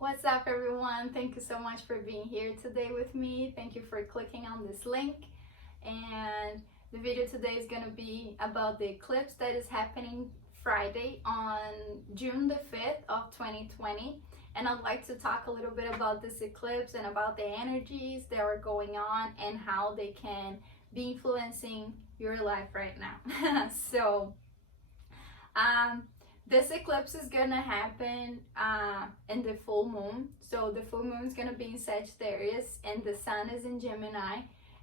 What's up, everyone? Thank you so much for being here today with me. Thank you for clicking on this link. And the video today is going to be about the eclipse that is happening Friday on June the 5th of 2020. And I'd like to talk a little bit about this eclipse and about the energies that are going on and how they can be influencing your life right now. Um, this eclipse is gonna happen in the full moon. So the full moon is gonna be in Sagittarius and the sun is in Gemini.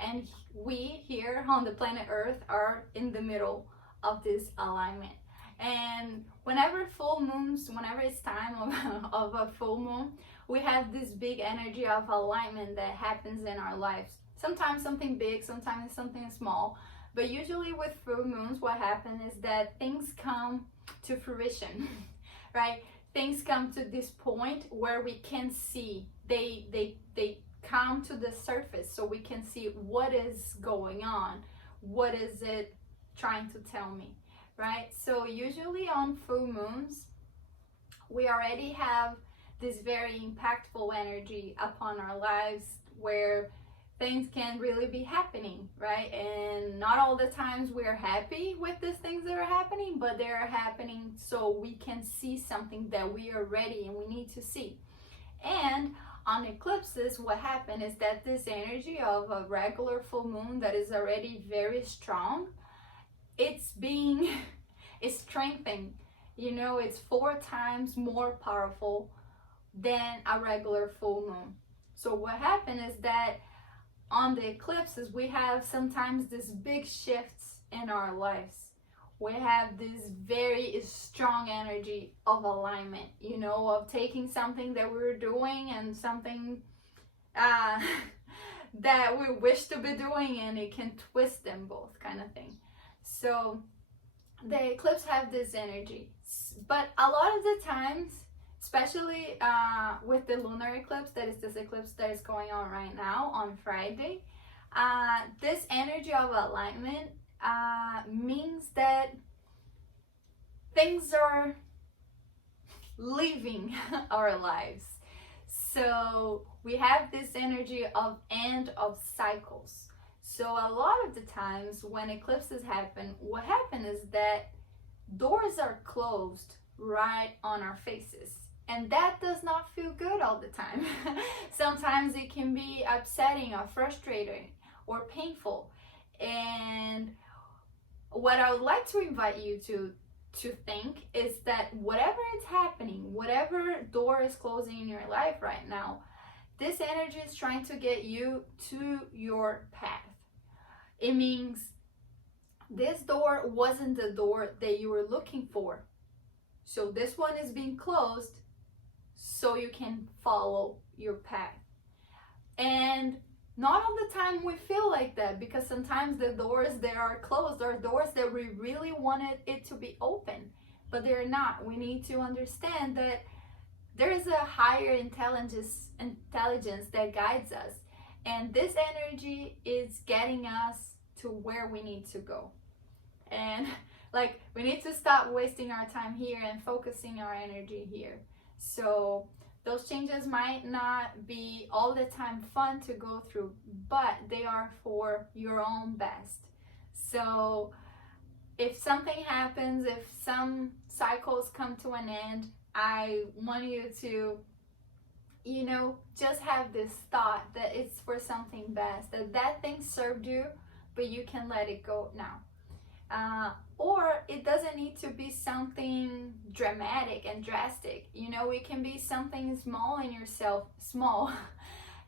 And we here on the planet Earth are in the middle of this alignment. And whenever it's time of a full moon, we have this big energy of alignment that happens in our lives. Sometimes something big, sometimes something small. But usually with full moons, what happens is that things come to fruition, right? Things come to this point where we can see, they come to the surface so we can see what is going on, what is it trying to tell me, right? So usually on full moons, we already have this very impactful energy upon our lives where things can really be happening, right? And not all the times we're happy with these things that are happening, but they're happening so we can see something that we are ready and we need to see. And on eclipses, what happened is that this energy of a regular full moon that is already very strong, it's being it's strengthened. It's 4 times more powerful than a regular full moon. So what happened is that on the eclipses, we have sometimes these big shifts in our lives. We have this very strong energy of alignment, of taking something that we're doing and something that we wish to be doing, and it can twist them both, kind of thing. So the eclipse have this energy, but a lot of the times, especially with the lunar eclipse, that is this eclipse that is going on right now on Friday, this energy of alignment means that things are leaving our lives. So we have this energy of end of cycles. So a lot of the times when eclipses happen, what happens is that doors are closed right on our faces. And that does not feel good all the time. Sometimes it can be upsetting or frustrating or painful. And what I would like to invite you to think is that whatever is happening, whatever door is closing in your life right now, this energy is trying to get you to your path. It means this door wasn't the door that you were looking for. So this one is being closed so you can follow your path. And not all the time we feel like that, because sometimes the doors that are closed are doors that we really wanted it to be open, but they're not. We need to understand that there is a higher intelligence that guides us, and this energy is getting us to where we need to go. And we need to stop wasting our time here and focusing our energy here. So those changes might not be all the time fun to go through, but they are for your own best. So if something happens, if some cycles come to an end, I want you to, just have this thought that it's for something best, that thing served you, but you can let it go now. Or it doesn't need to be something dramatic and drastic. It can be something small in yourself, small.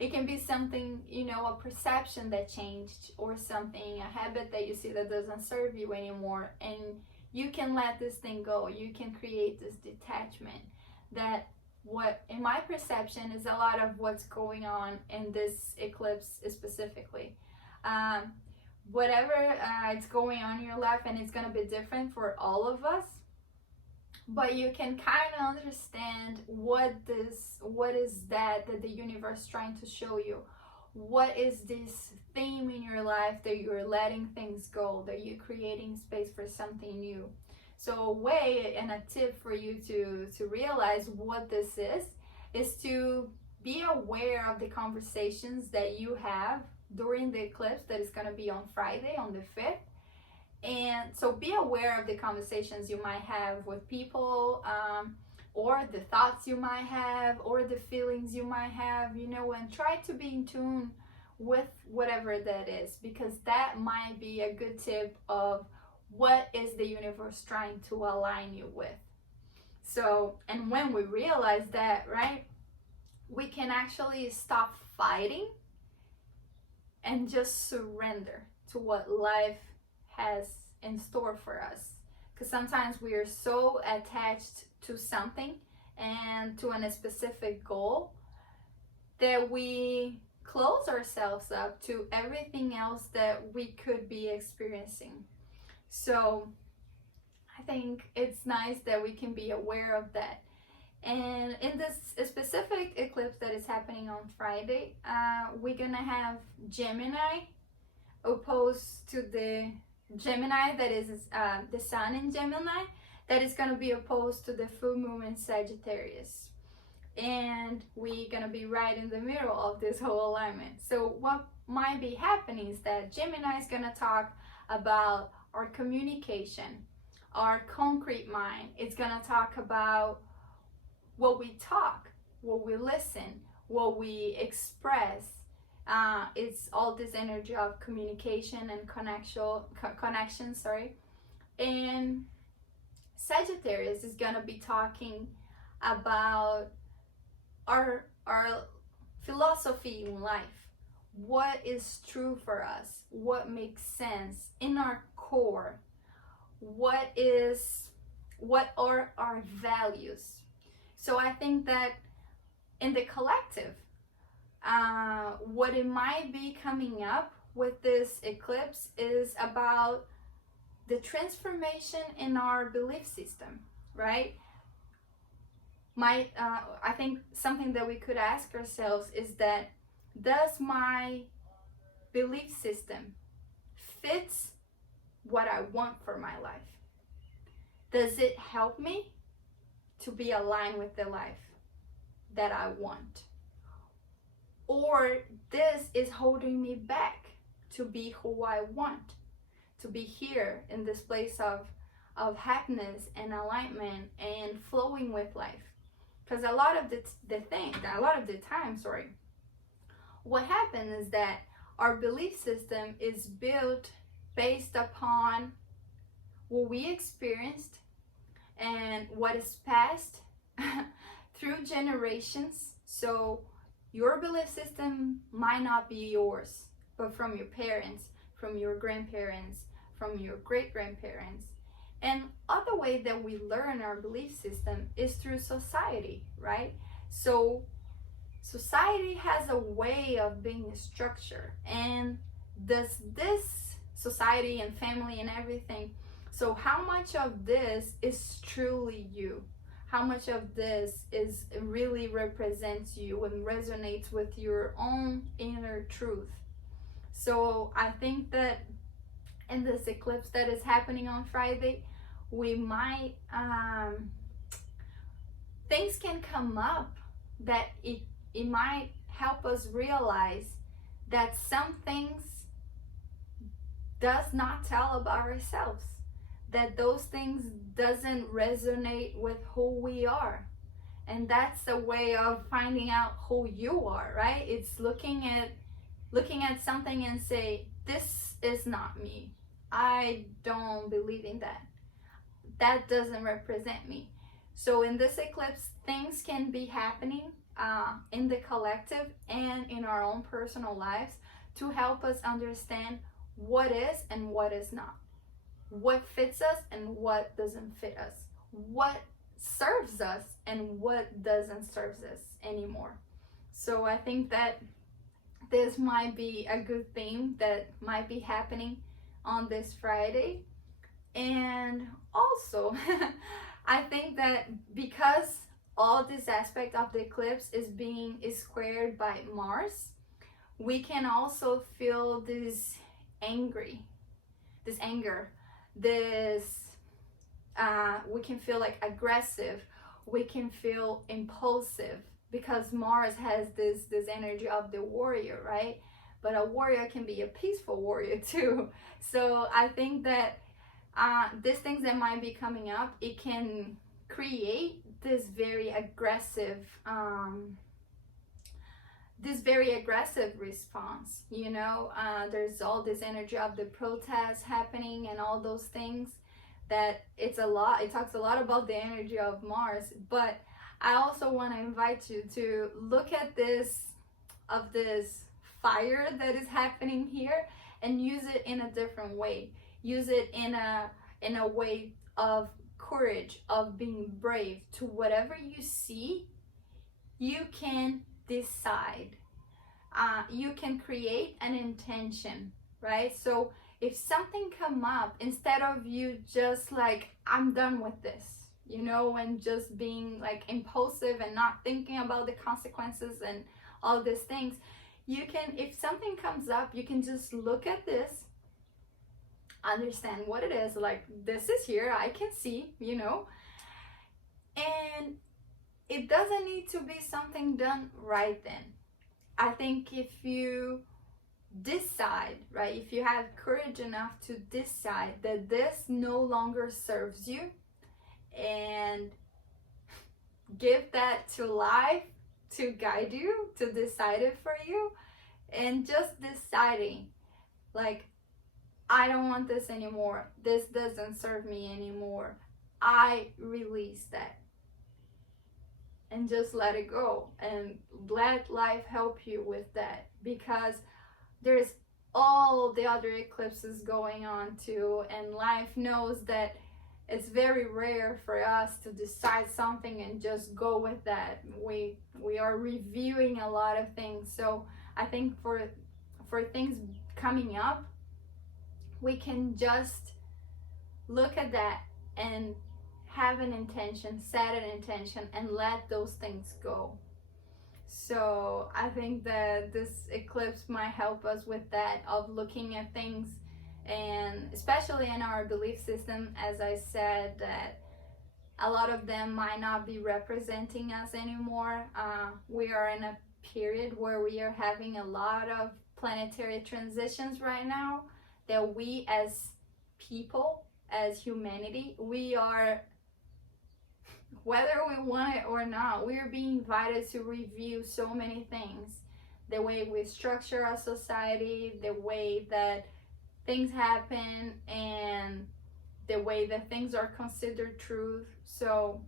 It can be something, a perception that changed, or something, a habit that you see that doesn't serve you anymore. And you can let this thing go. You can create this detachment. That what, in my perception, is a lot of what's going on in this eclipse specifically. Whatever it's going on in your life, and it's going to be different for all of us, but you can kind of understand what is that the universe is trying to show you. What is this theme in your life that you're letting things go, that you're creating space for something new? So a way and a tip for you to realize what this is is to be aware of the conversations that you have during the eclipse that is going to be on Friday, on the 5th. And so be aware of the conversations you might have with people, or the thoughts you might have, or the feelings you might have, you know, and try to be in tune with whatever that is, because that might be a good tip of what is the universe trying to align you with. So, and when we realize that, right, we can actually stop fighting and just surrender to what life has in store for us. Because sometimes we are so attached to something and to a specific goal that we close ourselves up to everything else that we could be experiencing. So I think it's nice that we can be aware of that. And in this specific eclipse that is happening on Friday, we're gonna have Gemini opposed to the Gemini that is the sun in Gemini, that is gonna be opposed to the full moon in Sagittarius. And we're gonna be right in the middle of this whole alignment. So what might be happening is that Gemini is gonna talk about our communication, our concrete mind. It's gonna talk about what we talk, what we listen, what we express. It's all this energy of communication and connection. And Sagittarius is gonna be talking about our philosophy in life. What is true for us? What makes sense in our core? What are our values? So I think that in the collective, what it might be coming up with this eclipse is about the transformation in our belief system, right? I think something that we could ask ourselves is that, does my belief system fits what I want for my life? Does it help me to be aligned with the life that I want? Or this is holding me back to be who I want, to be here in this place of happiness and alignment and flowing with life? Because a lot of the time, what happens is that our belief system is built based upon what we experienced and what is passed through generations. So your belief system might not be yours, but from your parents, from your grandparents, from your great-grandparents. And other way that we learn our belief system is through society, right? So society has a way of being structured, and does this society and family and everything, so how much of this is truly you? How much of this really represents you and resonates with your own inner truth? So I think that in this eclipse that is happening on Friday, we might things can come up that it might help us realize that some things does not tell about ourselves, that those things doesn't resonate with who we are. And that's a way of finding out who you are, right? It's looking at something and say, this is not me. I don't believe in that. That doesn't represent me. So in this eclipse, things can be happening in the collective and in our own personal lives to help us understand what is and what is not, what fits us and what doesn't fit us, what serves us and what doesn't serve us anymore. So I think that this might be a good theme that might be happening on this Friday. And also I think that because all this aspect of the eclipse is squared by Mars, we can also feel this anger, we can feel like aggressive, we can feel impulsive, because Mars has this energy of the warrior, right? But a warrior can be a peaceful warrior too. So I think that these things that might be coming up, it can create this very aggressive response, you know. There's all this energy of the protests happening and all those things, that it talks a lot about the energy of Mars. But I also want to invite you to look at this fire that is happening here, and use it in a different way. Use it in a way of courage, of being brave. To whatever you see, you can decide. You can create an intention, right? So if something come up, instead of you just like, I'm done with this, you know, and just being like impulsive and not thinking about the consequences and all these things, you can, if something comes up, you can just look at this, understand what it is, like, this is here, I can see, you know. And it doesn't need to be something done right then. I think if you decide, right, if you have courage enough to decide that this no longer serves you, and give that to life to guide you, to decide it for you, and just deciding, like, I don't want this anymore, this doesn't serve me anymore, I release that, and just let it go, and let life help you with that. Because there's all the other eclipses going on too, and life knows that it's very rare for us to decide something and just go with that. We are reviewing a lot of things. So I think for things coming up, we can just look at that and have an intention, set an intention, and let those things go. So I think that this eclipse might help us with that, of looking at things, and especially in our belief system, as I said, that a lot of them might not be representing us anymore. We are in a period where we are having a lot of planetary transitions right now, that we as people, as humanity, we are, whether we want it or not, we are being invited to review so many things. The way we structure our society, the way that things happen, and the way that things are considered truth. So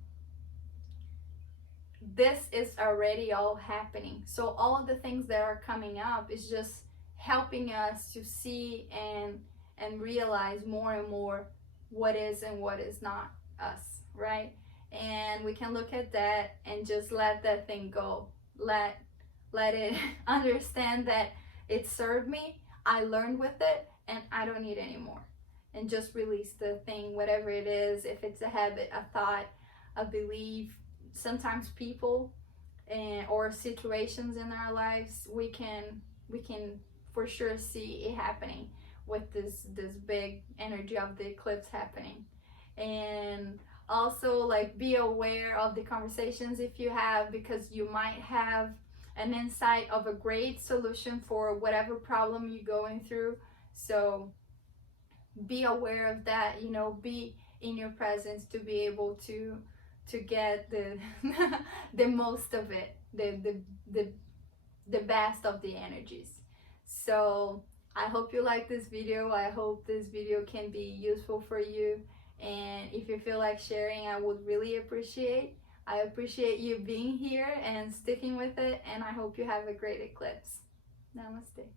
this is already all happening. So all of the things that are coming up is just helping us to see and realize more and more what is and what is not us, right? And we can look at that and just let that thing go. Let it understand that it served me, I learned with it, and I don't need it anymore. And just release the thing, whatever it is. If it's a habit, a thought, a belief, sometimes people or situations in our lives, we can for sure see it happening with this big energy of the eclipse happening. And also, like, be aware of the conversations if you have, because you might have an insight of a great solution for whatever problem you're going through. So be aware of that, you know, be in your presence to be able to get the the most of it, the best of the energies. So I hope you like this video. I hope this video can be useful for you. And if you feel like sharing, I would really appreciate. I appreciate you being here and sticking with it. And I hope you have a great eclipse. Namaste.